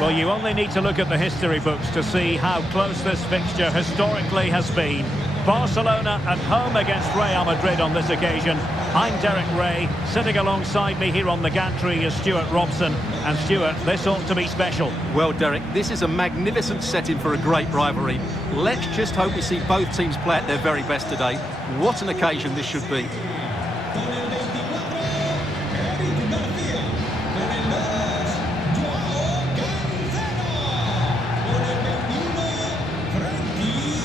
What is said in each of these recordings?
Well, you only need to look at the history books to see how close this fixture historically has been. Barcelona at home against Real Madrid on this occasion. I'm Derek Ray. Sitting alongside me here on the gantry is Stuart Robson. And Stuart, this ought to be special. Well, Derek, this is a magnificent setting for a great rivalry. Let's just hope we see both teams play at their very best today. What an occasion this should be.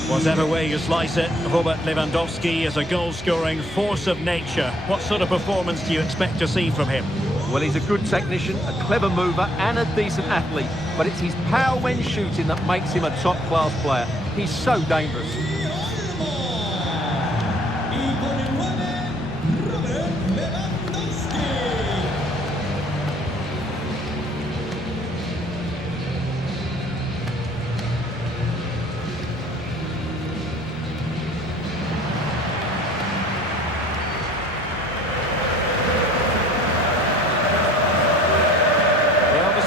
Whatever way you slice it, Robert Lewandowski is a goal-scoring force of nature. What sort of performance do you expect to see from him? Well, he's a good technician, a clever mover and a decent athlete. But it's his power when shooting that makes him a top-class player. He's so dangerous.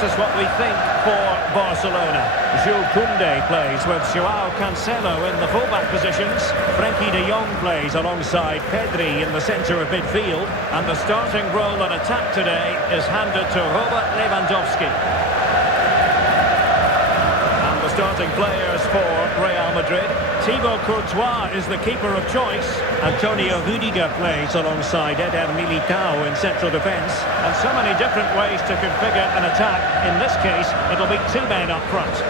This is what we think for Barcelona. Jules Koundé plays with Joao Cancelo in the fullback positions. Frenkie de Jong plays alongside Pedri in the centre of midfield. And the starting role in attack today is handed to Robert Lewandowski. And the starting players for Real Madrid. Thibaut Courtois is the keeper of choice. Antonio Rudiger plays alongside Eder Militao in central defence. And so many different ways to configure an attack. In this case, it'll be two men up front.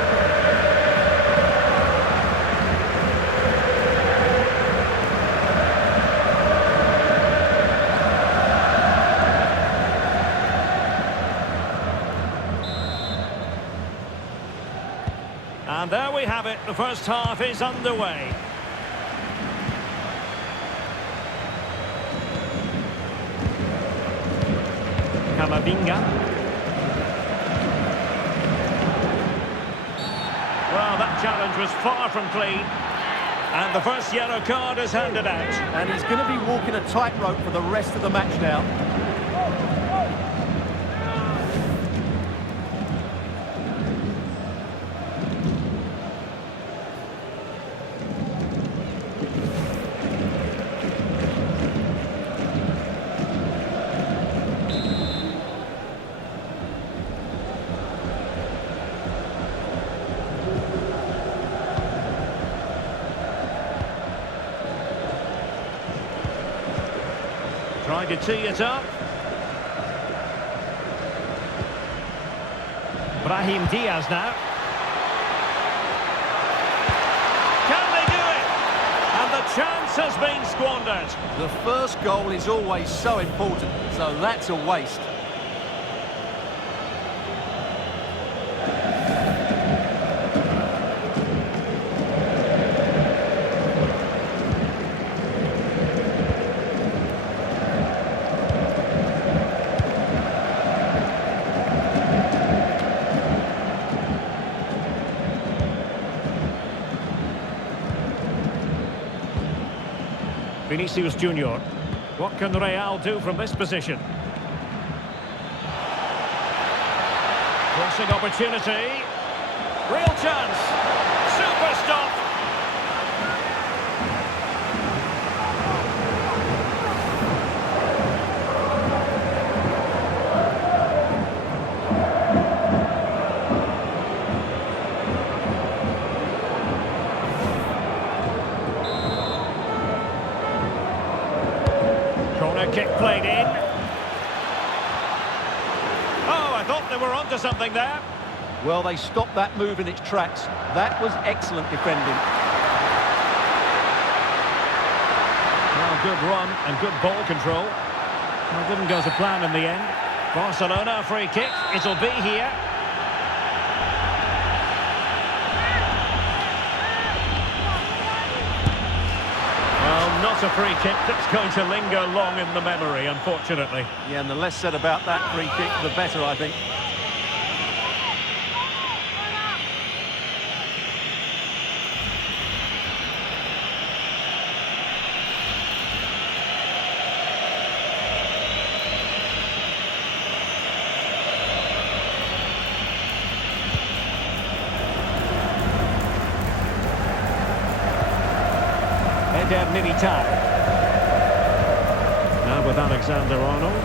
And there we have it. The first half is underway. Camavinga. Well, that challenge was far from clean. And the first yellow card is handed out. And he's going to be walking a tightrope for the rest of the match now. Trying to tee it up. Brahim Diaz now. Can they do it? And the chance has been squandered. The first goal is always so important, so that's a waste. Vinicius Junior. What can Real do from this position? Crossing opportunity. Real chance. Super stop. Corner kick played in. Oh, I thought they were onto something there. Well, they stopped that move in its tracks. That was excellent defending. Well, good run and good ball control. Well, didn't go to plan in the end. Barcelona, free kick. It'll be here. Not a free kick that's going to linger long in the memory, unfortunately. Yeah, and the less said about that free kick, the better, I think. Militao. Now with Alexander-Arnold.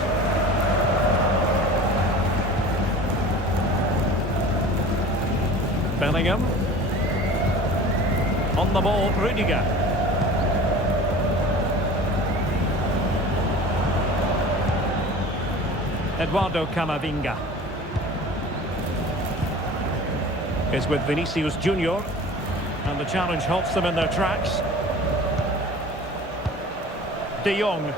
Bellingham. On the ball, Rudiger. Eduardo Camavinga. Is with Vinicius Junior. And the challenge halts them in their tracks. De Jong.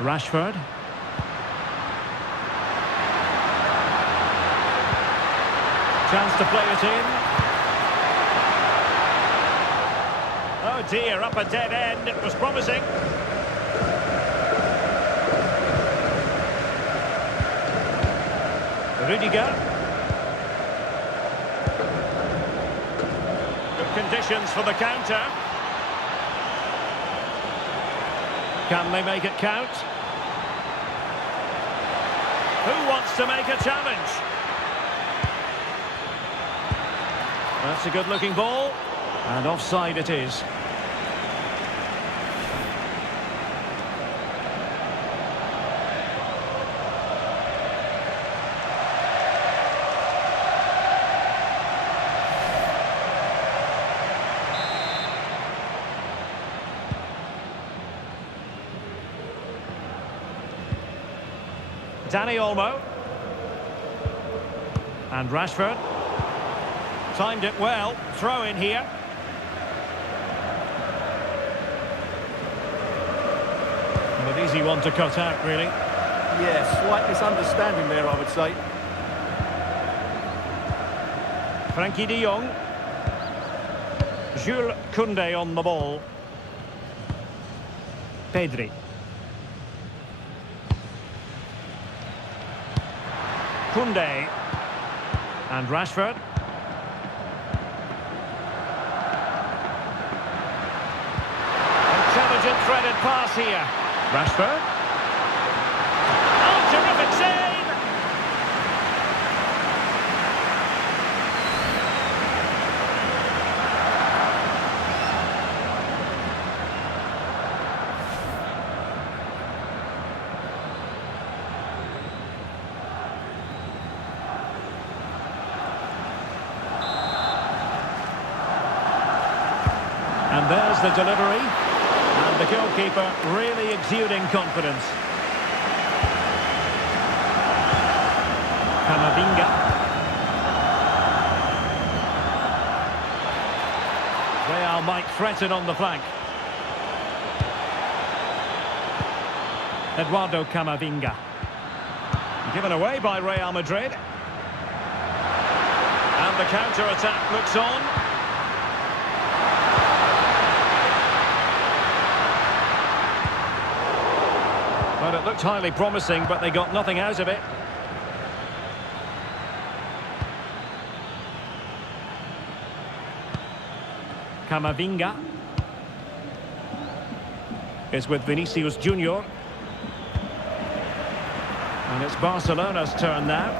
Rashford. Chance to play it in. Oh dear, up a dead end. It was promising. Rudiger. Good conditions for the counter. Can they make it count? Who wants to make a challenge? That's a good-looking ball. And offside it is. Dani Olmo. And Rashford. Timed it well. Throw in here. An easy one to cut out, really. Yeah, slight misunderstanding there, I would say. Frankie de Jong. Jules Koundé on the ball. Pedri. Koundé. And Rashford. Intelligent threaded pass here. Rashford. Oh, terrific save! And there's the delivery. And the goalkeeper really exuding confidence. Camavinga. Real might threaten on the flank. Eduardo Camavinga. Given away by Real Madrid. And the counter-attack looks on. Well, it looked highly promising, but they got nothing out of it. Camavinga is with Vinicius Junior. And it's Barcelona's turn now.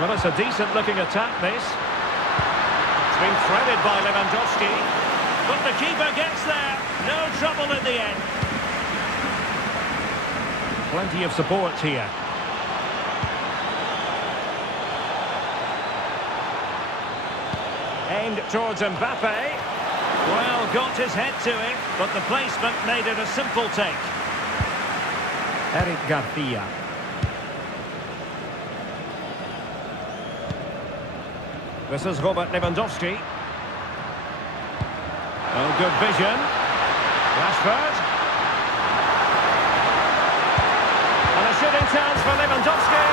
Well, it's a decent-looking attack, this. It's been threaded by Lewandowski. But the keeper gets there. No trouble in the end. Plenty of support here. Aimed towards Mbappe. Well, got his head to it, but the placement made it a simple take. Eric Garcia. This is Robert Lewandowski. Oh, good vision. Rashford. And a shooting chance for Lewandowski.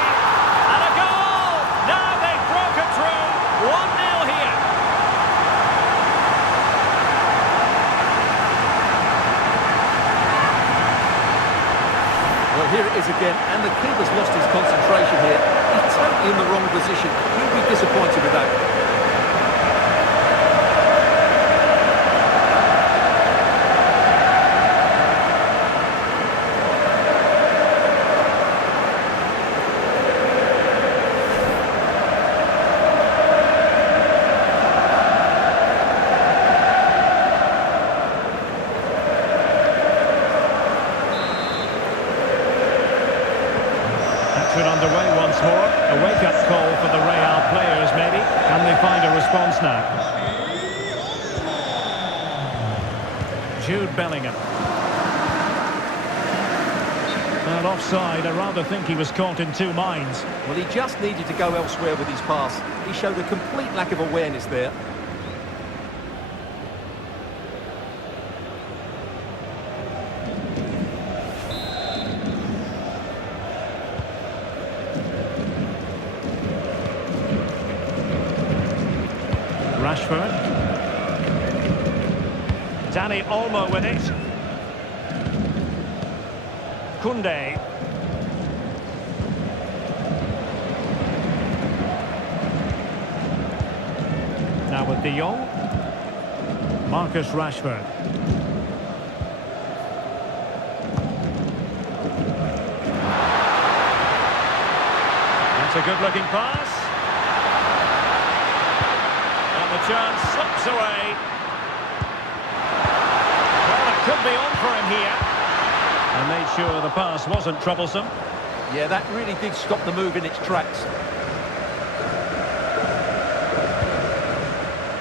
And a goal! Now they've broken through. 1-0 here. Well, here it is again, and the keeper's lost his concentration here. He's totally in the wrong position. He'll be disappointed with that. action underway once more. A wake-up call for the Real players, maybe. Can they find a response now? Jude Bellingham. Well, offside. I rather think he was caught in two minds. Well, he just needed to go elsewhere with his pass. He showed a complete lack of awareness there. Rashford. Dani Olmo with it. Koundé. Now with De Jong. Marcus Rashford. That's a good-looking pass. And the chance slips away. Well, it could be on for him here. And made sure the pass wasn't troublesome. Yeah, that really did stop the move in its tracks.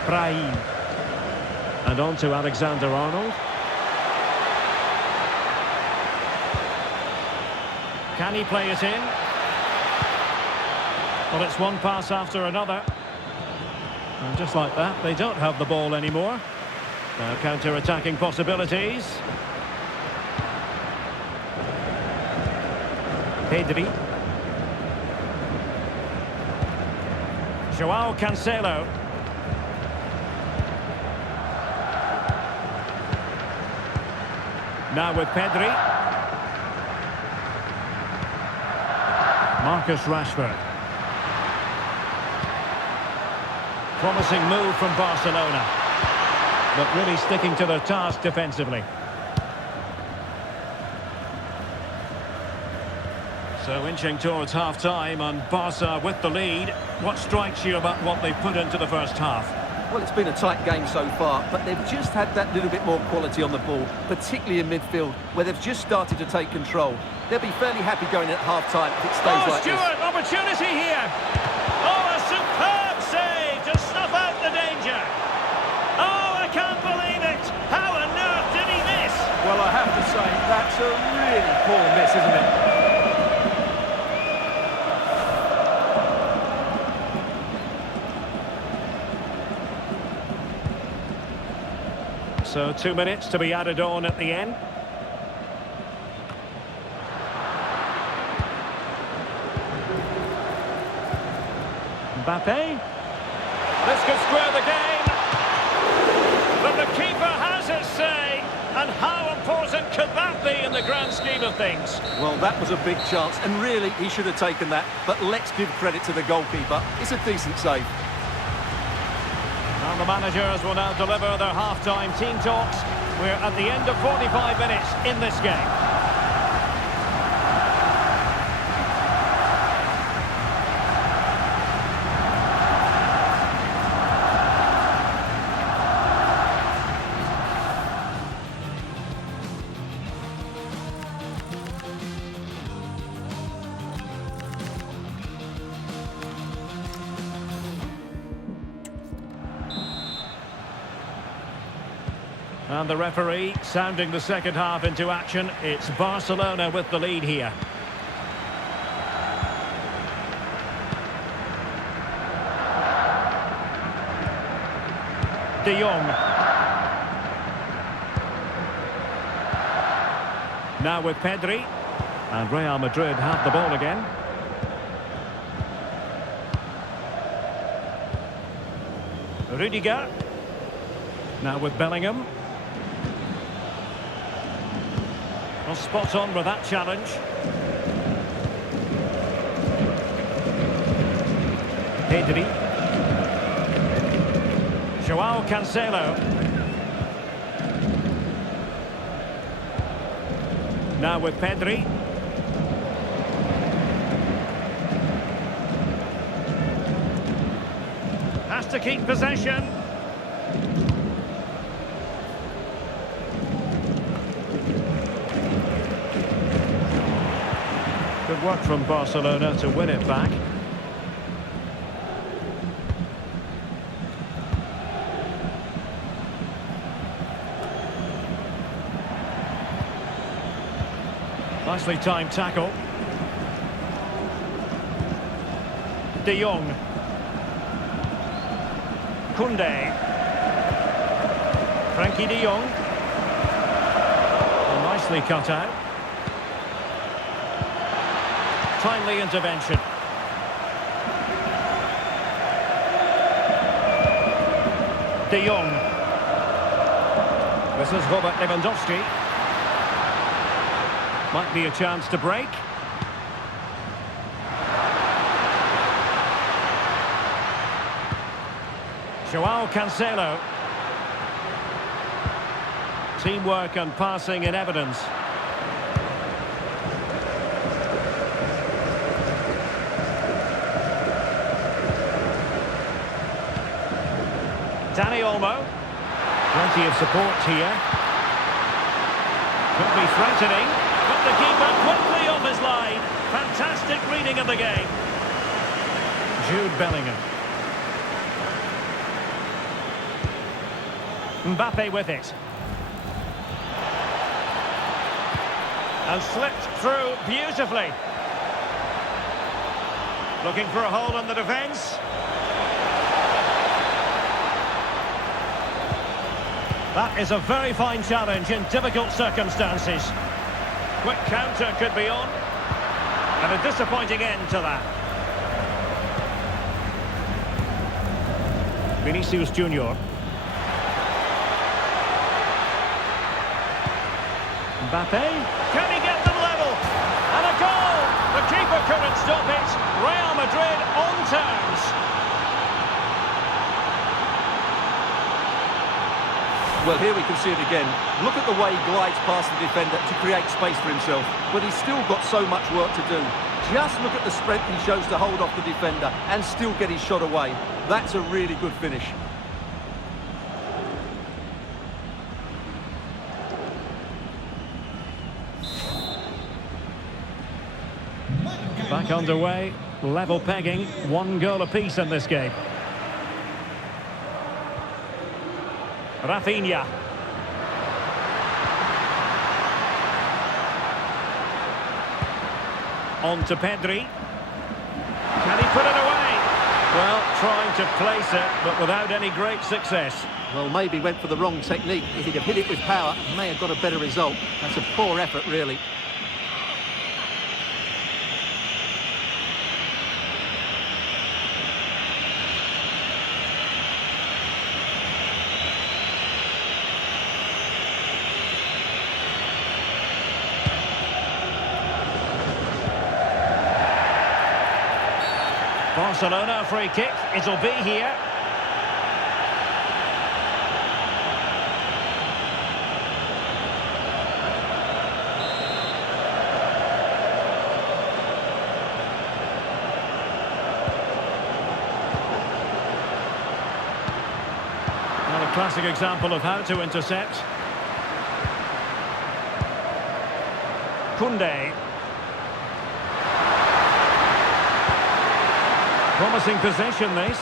Brahim. And on to Alexander-Arnold. Can he play it in? Well, it's one pass after another. And just like that, they don't have the ball anymore. Now counter-attacking possibilities. Pedri. Joao Cancelo. Now with Pedri. Marcus Rashford. Promising move from Barcelona. But really sticking to their task defensively. So inching towards half-time and Barca with the lead. What strikes you about what they've put into the first half? Well, it's been a tight game so far, but they've just had that little bit more quality on the ball, particularly in midfield, where they've just started to take control. They'll be fairly happy going at half-time if it stays like Stewart, this. opportunity here. Oh, a superb save to snuff out the danger. Oh, I can't believe it. How on earth did he miss? Well, I have to say, that's a really poor miss, isn't it? So 2 minutes to be added on at the end. Mbappe. This could square the game. But the keeper has his say. And how important could that be in the grand scheme of things? Well, that was a big chance, and really, he should have taken that. But let's give credit to the goalkeeper. It's a decent save. And the managers will now deliver their half-time team talks. We're at the end of 45 minutes in this game. And the referee sounding the second half into action. It's Barcelona with the lead here. De Jong. Now with Pedri. And Real Madrid have the ball again. Rudiger. Now with Bellingham. Well, spot on with that challenge. Pedri. Joao Cancelo. Now with Pedri. Has to keep possession. Good work from Barcelona to win it back. Nicely timed tackle. De Jong. Koundé. Frankie de Jong. And nicely cut out. Timely intervention. De Jong. This is Robert Lewandowski. Might be a chance to break. Joao Cancelo. Teamwork and passing in evidence. Dani Olmo. Plenty of support here. Could be threatening. But the keeper quickly off his line. Fantastic reading of the game. Jude Bellingham. Mbappe with it. And slipped through beautifully. Looking for a hole in the defence. That is a very fine challenge in difficult circumstances. Quick counter could be on. And a disappointing end to that. Vinicius Junior. Mbappe. Can he get them level? And a goal! The keeper couldn't stop it. Real Madrid on terms. Well, here we can see it again. Look at the way he glides past the defender to create space for himself. But he's still got so much work to do. Just look at the strength he shows to hold off the defender and still get his shot away. That's a really good finish. Back underway, level pegging, 1 goal apiece in this game. Rafinha. On to Pedri. Can he put it away? Well, trying to place it, but without any great success. Well, maybe went for the wrong technique. If he'd have hit it with power, he may have got a better result. That's a poor effort, really. Barcelona free kick, it'll be here. Well, a classic example of how to intercept. Koundé. Promising possession, this.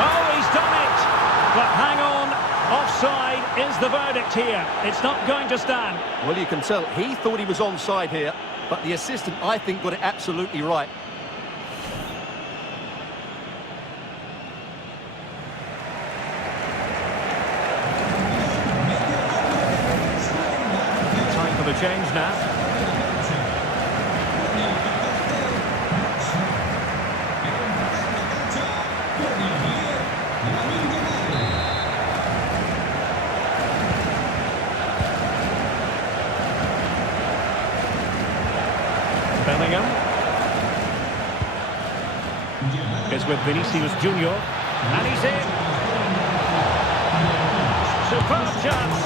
Oh, he's done it! But hang on, offside is the verdict here. It's not going to stand. Well, you can tell he thought he was onside here, but the assistant, I think, got it absolutely right. Time for the change now. Bellingham is with Vinicius Junior, and he's in. Superb chance,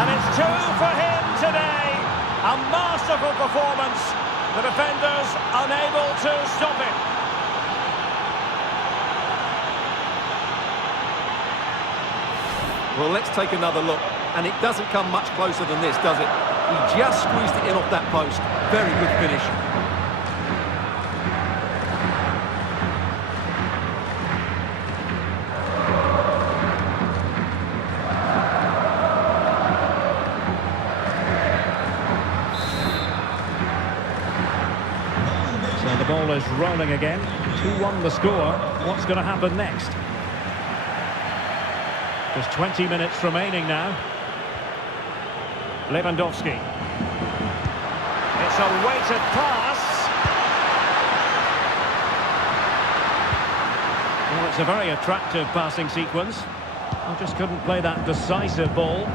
and it's 2 for him today. A masterful performance. The defenders unable to stop it. Well, let's take another look. And it doesn't come much closer than this, does it? He just squeezed it in off that post. Very good finish. So the ball is rolling again. 2-1 the score. What's going to happen next? There's 20 minutes remaining now. Lewandowski. It's a weighted pass. Well, it's a very attractive passing sequence. I just couldn't play that decisive ball.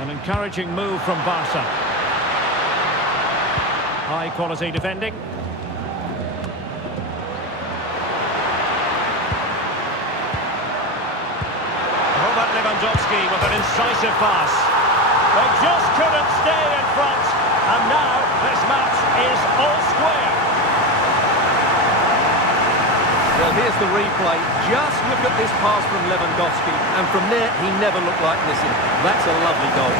An encouraging move from Barca. High quality defending. Robert Lewandowski with an incisive pass. They just couldn't stay in front. And now this match is all square. Well, here's the replay. Just look at this pass from Lewandowski. And from there, he never looked like missing. That's a lovely goal.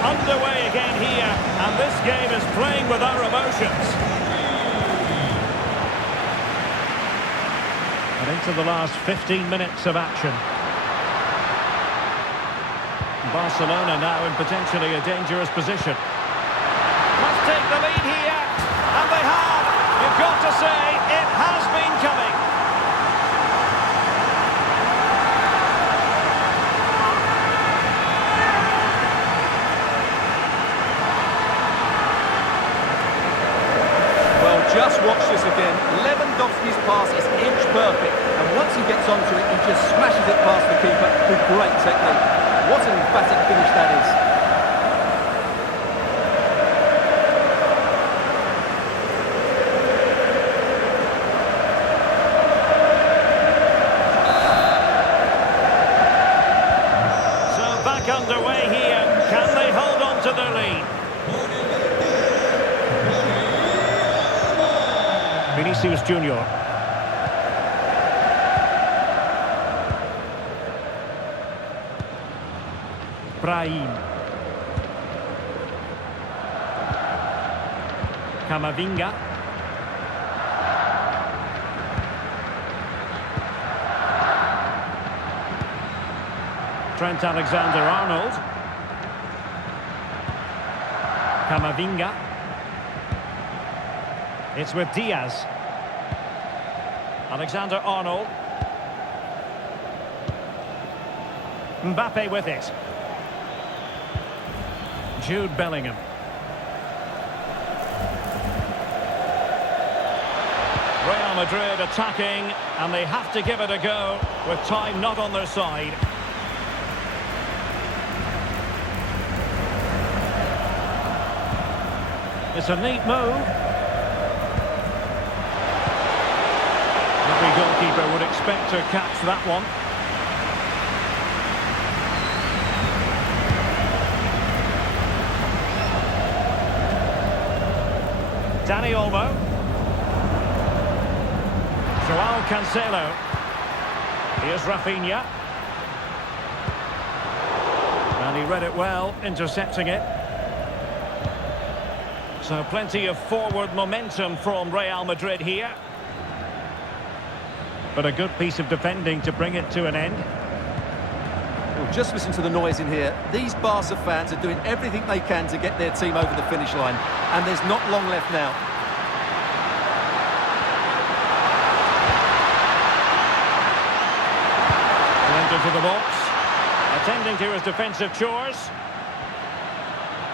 Underway again here, and this game is playing with our emotions. And into the last 15 minutes of action. Barcelona now in potentially a dangerous position. Must take the lead here, and they have. You've got to say, it has been coming. Just watch this again. Lewandowski's pass is inch perfect, and once he gets onto it, he just smashes it past the keeper with great technique. What an emphatic finish that is. So back underway here. Can they hold on to their lead? Vinicius Junior. Brahim. Camavinga. Trent Alexander-Arnold. Camavinga. It's with Diaz. Alexander-Arnold. Mbappe with it. Jude Bellingham. Real Madrid attacking, and they have to give it a go with time not on their side. It's a neat move. Every goalkeeper would expect to catch that one. Dani Olmo. Joao Cancelo. Here's Rafinha. And he read it well, intercepting it. So plenty of forward momentum from Real Madrid here. But a good piece of defending to bring it to an end. Well, just listen to the noise in here. These Barca fans are doing everything they can to get their team over the finish line. And there's not long left now. Into the box. Attending to his defensive chores.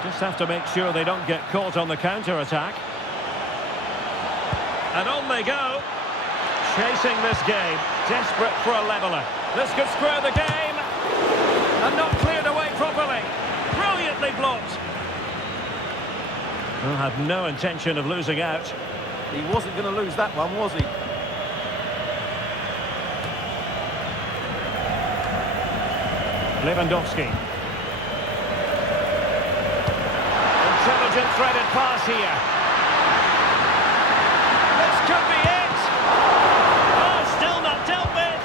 Just have to make sure they don't get caught on the counter-attack. And on they go. Chasing this game. Desperate for a leveller. This could square the game. And not cleared away properly. Brilliantly blocked. Well, had no intention of losing out. He wasn't going to lose that one, was he? Lewandowski. Intelligent threaded pass here. This could be it. Oh, still not dealt with.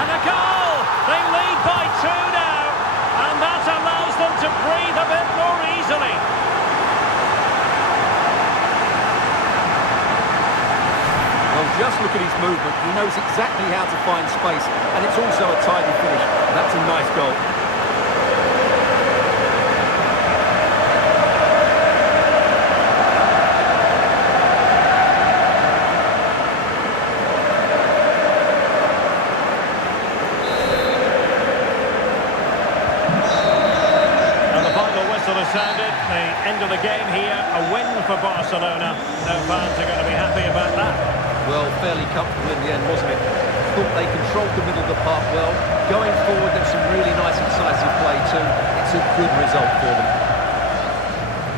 And a goal. They lead by 2 now. And that allows them to breathe a bit more easily. Well, just look at his movement. He knows exactly how to find space. And it's also a tidy finish. That's a nice goal. Sounded the end of the game here, a win for Barcelona. No fans are going to be happy about that. Well, fairly comfortable in the end, wasn't it? Thought they controlled the middle of the park well. Going forward, there's some really nice incisive play too. It's a good result for them.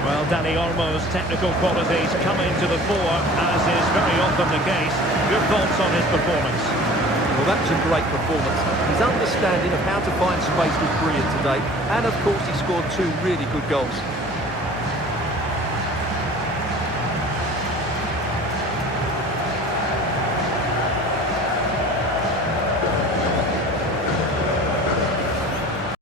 Well, Dani Olmo's technical qualities come into the fore, as is very often the case. Your thoughts on his performance? Well, that was a great performance. His understanding of how to find space was brilliant today. And, of course, he scored 2 really good goals.